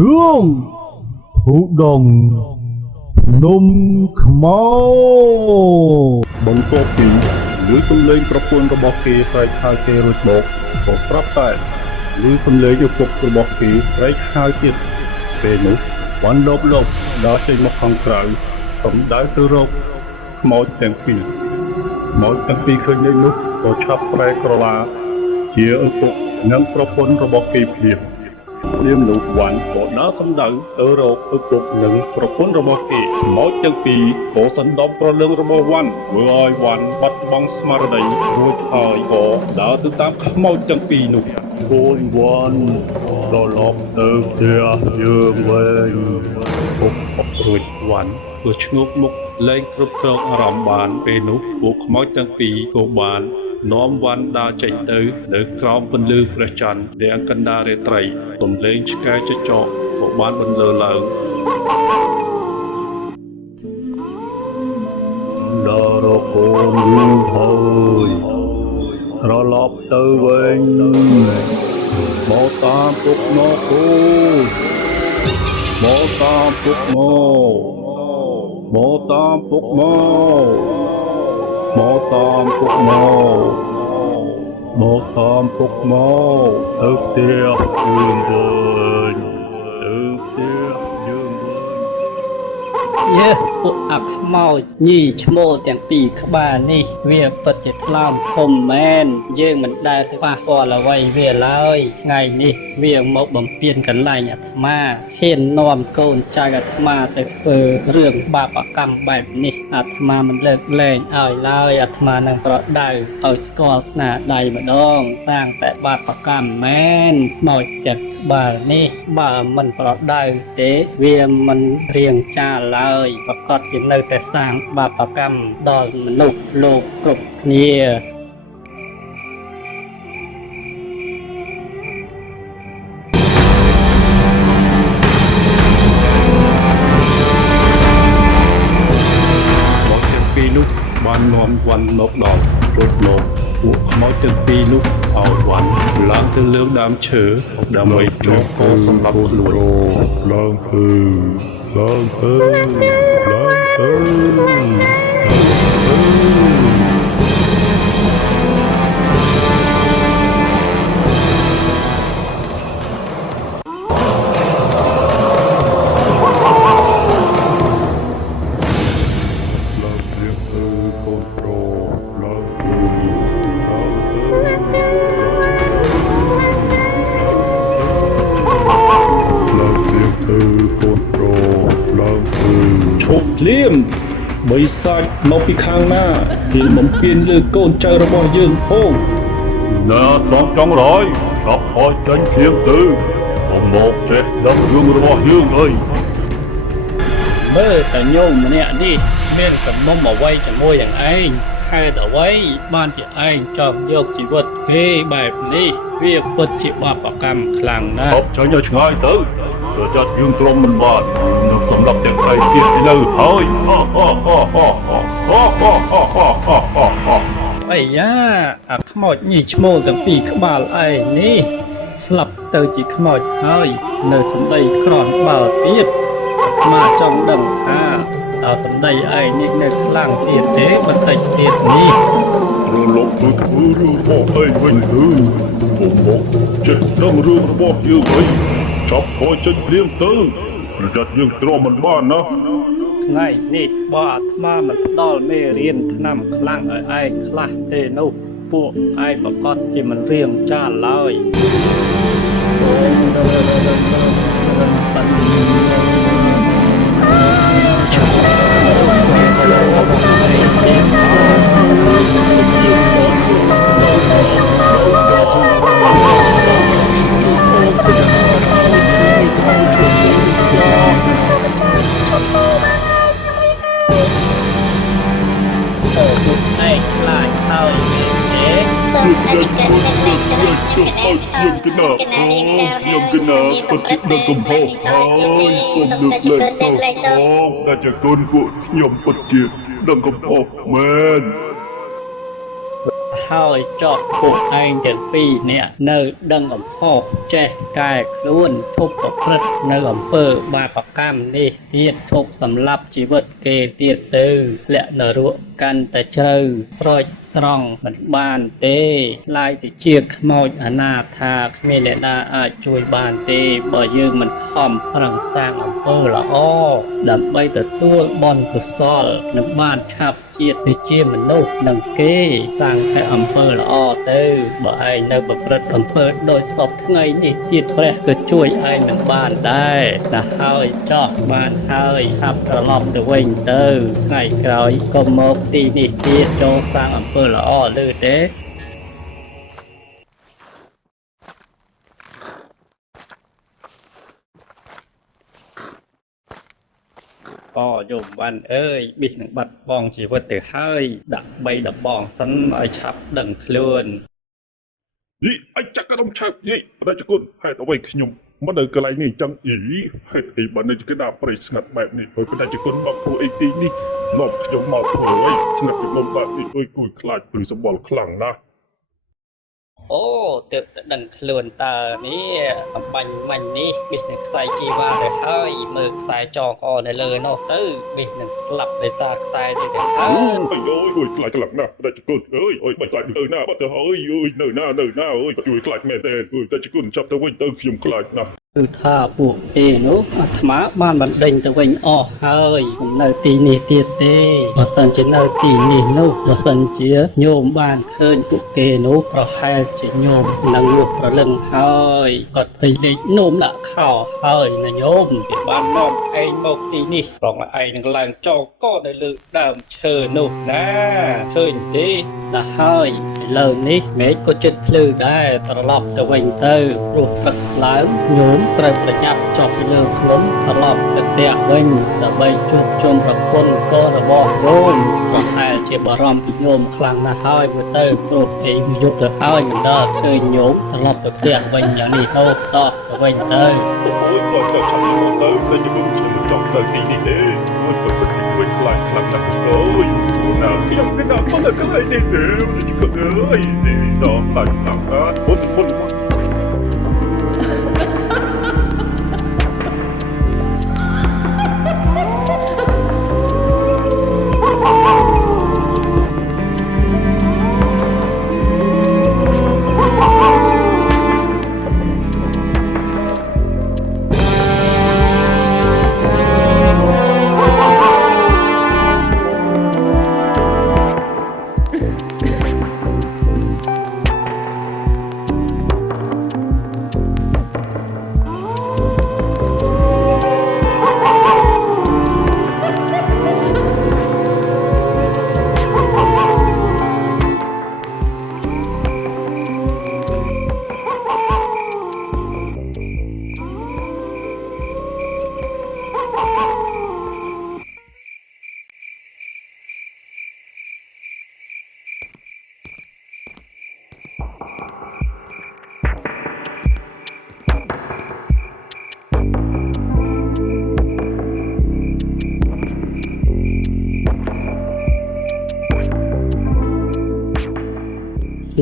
រឿងភូដងនំខ្មោចបន្ទាប់ពីឮសំឡេងប្រពន្ធរបស់គេស្រែកហៅគេរួចមកក៏ស្រាប់តែឮសំឡេងឪពុករបស់គេស្រែកហៅទៀតពេលនោះវ៉ាន់លបដើរចេញមកខាងក្រៅសំដៅទៅរកខ្មោចទាំងពីរឃើញលេងនោះក៏ឆាប់ប្រែក្រឡាជាឪពុកនិងប្រពន្ធរបស់គេភ្លាមនោះវ៉ាន់ក៏ដើរសំដៅទៅរកឪពុកនិងប្រពន្ធរបស់គេខ្មោចទាំងពីរក៏សណ្ដំប្រលឹងរបស់វ៉ាន់ធ្វើឲ្យវ៉ាន់បាត់បង់ស្មារតីរួចហើយក៏ដើរទៅតាមខ្មោចទាំងពីរនោះកូនវ៉ាន់ត្រឡប់ទៅផ្ទះយើងវិញពុករួចវ៉ាន់ក៏ឈ្ងោកមុខលែងគ្រប់គ្រងអារម្មណ៍បានពេលនោះពួកខ្មោចទាំងពីរក៏បាននាំវ៉ាន់ដើរចេញទៅនៅក្រោមពន្លឺព្រះច័ន្ទដែលកណ្ដាលរាត្រីសំឡេងឆ្កែចចកក៏បានបន្លឺឡើងដល់រកូនយូរហើយត្រឡប់ទៅវិញមកតាមពុកមកគូមកតាមពុកមកតាមពុកមកតាមពុកមកតាមពុកមកទៅផ្ទះយើងវិញទៅផ្ទះយើងវិញពួកអាខ្មោចញីឈ្មោលទាំងពីរក្បាលនេះវាពិតជាថ្លើមធំមែនយើងមិនដែលទៅប៉ះពាល់អ្វីវាឡើយថ្ងៃនេះវាមកបំពេញកន្លែងអាត្មាហ៊ាននាំកូនចៅអាត្មាទៅធ្វើរឿងបាបកម្មបែបនេះអាត្មាមិនលើកលែងឲ្យឡើយអាត្មានឹងប្រដៅឲ្យស្គាល់ស្នាដៃម្ដងសាងតែបាបកម្មមែនខ្មោចទាំងក្បាលនេះបើមិនប្រដៅទេវាមិនរៀងចាឡើយប្រកាសជានៅតែសាងបាបកម្មដល់មនុស្សលោកគ្រប់គ្នាពីនោះបាននាំវ៉ាន់មកដល់រួចមកពួកខ្មោចទាំងពីរនោះឲ្យវ៉ាន់ឡើងទៅលើដើមឈើដើម្បីចូលកោសម្រាប់លួចឡើងទៅឈប់ភ្លាមបិសាចមកពីខាងណាហ៊ានបំពេញលើកូនចៅរបស់យើងផងណាសំចង់រយចាប់ហោចចេញភ្លាមទៅកុំមកចេះដឹងរឿងរបស់យើងអីមើលតែញោមម្នាក់នេះមានសំណុំអ្វីជាមួយនឹងឯងហេតុអ្វីបានជាឯងចង់យកជីវិតគេបែបនេះវាពិតជាបាបកម្មខ្លាំងណាស់ចាញ់ឲ្យឆ្ងាយទៅប្រយ័ត្នយើងទ្រាំមិនបាននឹងសម្រាប់ទាំងឯងទៀតនៅហើយអាយ៉ាអាខ្មោចញីឈ្មោលទាំងពីរក្បាលឯងនេះស្លាប់ទៅជាខ្មោចហើយនៅសម្ដីក្រំបើទៀតមកចង់ដឹងថាតើសម្ដីឯងនេះនៅខ្លាំងទៀតទេបន្តិចទៀតនេះរលកទៅធ្វើរឿងរបស់ឯងវិញទៅពុំមកចិត្តដឹងរឿងរបស់យើងវិញចាប់ថយចេញព្រាមទៅប្រយ័ត្នយើងទ្រាំមិនបានណាថ្ងៃនេះបើអាត្មាមិនផ្ដល់មេរៀនថ្នាំខ្លាំងឲ្យឯងខ្លះទេនោះពួកឯងប្រកាសជាមិនរៀងចាលឡើយខ្ញុំគណៈពិតជាដឹកកំហុសហើយសូមលើកលែងទោសផងដែលជាកូនពួកខ្ញុំពិតជាដឹកកំហុសមែនហ ហើយចប់ពួកឯងទាំងពីរនាក់នៅដឹងអំហុសចេះកែខ្លួនធប់ប្រព្រឹត្តនៅអំពើបាបកម្មនេះទៀតធប់សម្លាប់ជីវិតគេទៀតទៅធ្លាក់នរកកាន់តែជ្រៅស្រោចស្រង់មិនបានទេខ្លាយទៅជាខ្មោចអនាថាគ្មានអ្នកណាអាចជួយបានទេបើយើងមិនខំប្រឹងសាងអំពើល្អដើម្បីទទួលបុណ្យកុសលនឹងបានឆាប់ជាតិទៅជាមនុស្សនឹងគេសាងតែអំពើល្អទៅបើឯងនៅប្រព្រឹត្តអំពើដោយសពថ្ងៃនេះទៀតព្រះក៏ជួយឯងមិនបានដែរណាហើយចោះបានហើយឆាប់ត្រឡប់ទៅវិញទៅថ្ងៃក្រោយក៏មកទីនេះទៀតចូលសាងអំពើល្អលើទេក៏យមបានអើយប៊ីសនឹងបាត់បង់ជីវិតទៅហើយដាក់បីដបងសិនឲ្យឆាប់ដឹងខ្លួន យីអញចាក់កណ្ដុំឆើបយីរាជគុណហេតុអ្វីខ្ញុំមិននៅកន្លែងនេះចឹងយីហេតុអីបាននៅគេដាក់ប្រៃស្ងាត់បែបនេះហើយរាជគុណមកធ្វើអីទីនេះនាំខ្ញុំមកធ្វើអីស្ងាត់ពីមុំបែបនេះអើយគួយខ្លាចព្រឺសម្បល់ខ្លាំងណាស់ អូទើបតែដឹងខ្លួនតើនេះអំបញ្ញមិញនេះប៊ីសនឹងខ្សែជីវ៉ាទៅហើយមើលខ្សែចងអនៅលើនោះទៅប៊ីសនឹងស្លាប់ដោយសារខ្សែនេះទៅហើយ អើយគួយខ្លាចខ្លាំងណាស់រាជគុណអើយអើយបាច់ខ្លាចទៅណាបាត់ទៅហើយអើយនៅណាអើយជួយខ្លាចមែនទេអើយរាជគុណចាប់ទៅវិញទៅខ្ញុំខ្លាចណាស់ គឺថាពួកគេនោះអាត្មាបានបណ្ដេញទៅវិញអស់ហើយមិននៅទីនេះទៀតទេបើសិនជានៅទីនេះនោះបើសិនជាញោមបានឃើញពួកគេនោះប្រហែលជាញោមនឹងលុះប្រលឹងហើយគាត់ទៅលេខនោមដាក់ខោហើយណាញោមគេបាននាំឯងមកទីនេះប្រងឯងនឹងឡើងចោលកនៅលើដើមឈើនោះណាឃើញទេណាហើយឥឡូវនេះមេឃក៏ជិតភ្លឺដែរត្រឡប់ទៅវិញទៅព្រោះព្រឹកឡើងញោម ត្រូវប្រញាប់ចុះពីលើភ្នំត្រឡប់ទៅផ្ទះវិញដើម្បីជួបជុំប្រពន្ធកូនរបស់ញោមគាត់តែជាបារម្ភពីញោមខ្លាំងណាស់ហើយមើលទៅព្រោះពេលយប់ទៅហើយមិនដល់ឃើញញោមត្រឡប់ទៅផ្ទះវិញយ៉ាងនេះទៅតោះទៅវិញទៅ អូយគាត់ទៅឆាប់មកទៅតែជគុំខ្ញុំចង់ទៅទីនេះទេអូយគាត់ទៅវិញខ្លាចខ្លាំងណាស់អូយណាខ្ញុំគេដាក់មកកន្លែងនេះទេជគុំអើយនេះដល់ខ្លាចខ្លាំងណាស់ពុត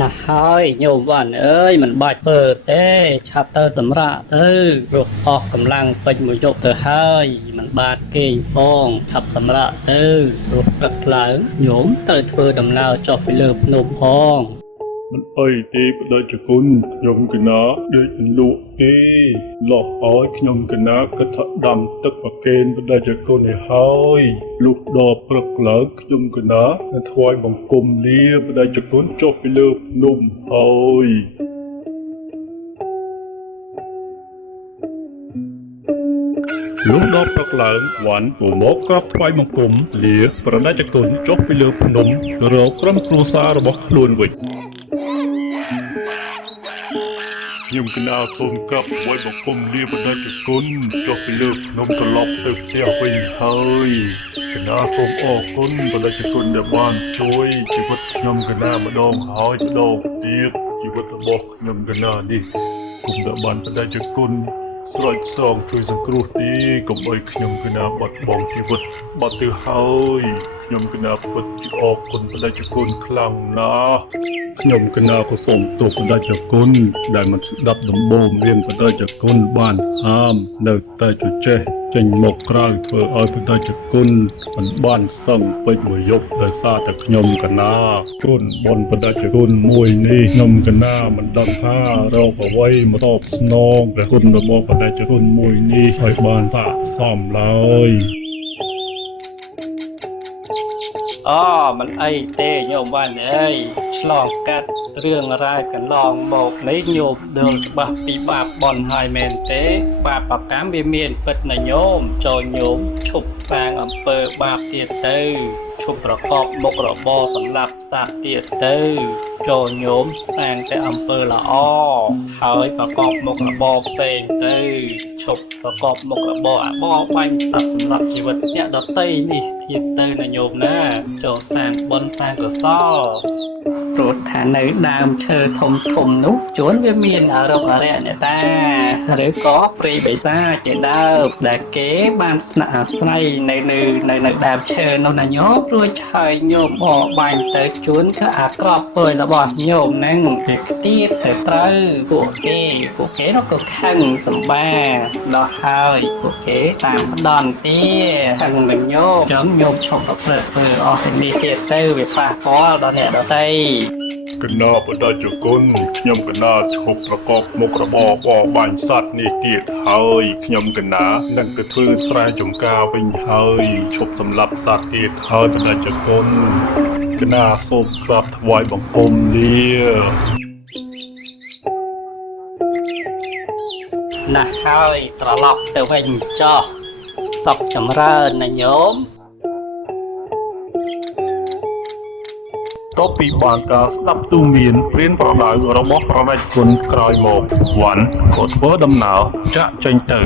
ណាស់ហើយញោមវ៉ាន់អើយមិនបាច់ពើទេឆាប់ទៅសម្រាកទៅរស់អស់កម្លាំងពេញមួយយប់ទៅហើយមិនបានគេងផងឆាប់សម្រាកទៅរស់ព្រឹកឡើងញោមត្រូវធ្វើដំណើរចុះពីលើភ្នំផង មិនអីទេបដិជគុណខ្ញុំកណាដេកលក់ទេលោះឲ្យខ្ញុំកណាគិតថាដាំទឹកប្រគេនបដិជគុណឲ្យហើយលុះដល់ព្រឹកឡើងខ្ញុំកណានឹងថ្វាយបង្គំលាបដិជគុណចុះពីលើភ្នំហើយលុះដល់ព្រឹកឡើងវ៉ាន់ក៏មកក្រាបថ្វាយបង្គំលាប្រដេជគុណចុះពីលើភ្នំរកក្រុមគ្រួសាររបស់ខ្លួនវិញ ខ្ញុំកណាសូមកាប់ថ្វាយបង្គំលាបដិជគុណចុះពីលើភ្នំត្រឡប់ទៅផ្ទះវិញហើយកណាសូមអរគុណបដិជគុណដែលបានជួយជីវិតខ្ញុំកណាម្ដងហើយម្ដងទៀតជីវិតរបស់ខ្ញុំកណានេះគុំតែបានបដិជគុណ ស្រេចសងជួយសង្គ្រោះទីកុំឲ្យខ្ញុំគណៈបាត់បង់ជីវិតបាត់ទៅហើយខ្ញុំគណៈពិតជាអរគុណបដិជគុណខ្លាំងណាស់ខ្ញុំគណៈក៏សូមទោសបដិជគុណដែលមិនស្ដាប់ដំបូន្មានបដិជគុណបានហាមនៅតែជជែកចេញមកក្រៅធ្វើឲ្យបដិជគុណមិនបានសឹងពេចមួយយប់ដោយសារតែខ្ញុំគណៈគុណបនបដិជគុណមួយនេះខ្ញុំគណៈមិនដឹងថារកអ្វីមកតបស្នងព្រះគុណរបស់បដិជគុណមួយនេះឲ្យបានស័ក្តិសមឡើយមិនអីទេញោមបានអើយឆ្លងកាត់រឿងរ៉ាវកន្លងមកនេះញោមដលច្បាស់ពីបាបបន់ហើយមែនទេបាបកម្មវាមានពិតណាញោមចូលញោមឈប់សាងអំពើបាបទៀតទៅឈប់ប្រកបមុខរបរសម្លាប់សត្វទៀតទៅចូលញោមសាងតែអំពើល្អហើយប្រកបមុខរបរផ្សេងទៅឈប់ប្រកបមុខរបរអបអរបាញ់សត្វសម្រាប់ជីវិតអ្នកដទៃនេះទៀតទៅណាញោមណាចូលសាងបុណ្យសាងកុសលព្រោះថានៅដើមឈើធំធំនោះជួនវាមានអរុកអរិយអ្នកតាឬក៏ព្រៃបិសាចជាដើមដែលគេបានស្នាក់អាស្រ័យនៅដើមឈើនោះណាញោមរួចហើយញោមអរបាញ់ទៅជួនក៏អាក្រក់ពើរបស់ញោមហ្នឹងទៅខ្ទាបទៅត្រូវពួកគេនោះក៏ខឹងសម្បាដោះហើយពួកគេតាមផ្ដន់ទាខឹងនឹងញោមចឹងញោមឈប់ប្រព្រឹត្តពើអស់ទៅនេះទៀតទៅវាប៉ះពាល់ដល់អ្នកដទៃគណៈបដិជគុណខ្ញុំគណៈឈប់ប្រកបមុខរបរបរបាញ់សត្វនេះទៀតហើយខ្ញុំគណៈនឹងទៅធ្វើស្រែចម្ការវិញហើយឈប់សម្លាប់សត្វទៀតហើយបដិជគុណគណៈសូមក្រាបថ្វាយបង្គំលាណាស់ហើយត្រឡប់ទៅវិញចោះសុខចម្រើនណាញោមតបពីបានការស្ដាប់ទូមាន ព្រានប្រដៅរបស់ប្រដេចគុណក្រោយមកវ៉ាន់ក៏ធ្វើដំណើរចាក់ចេញទៅ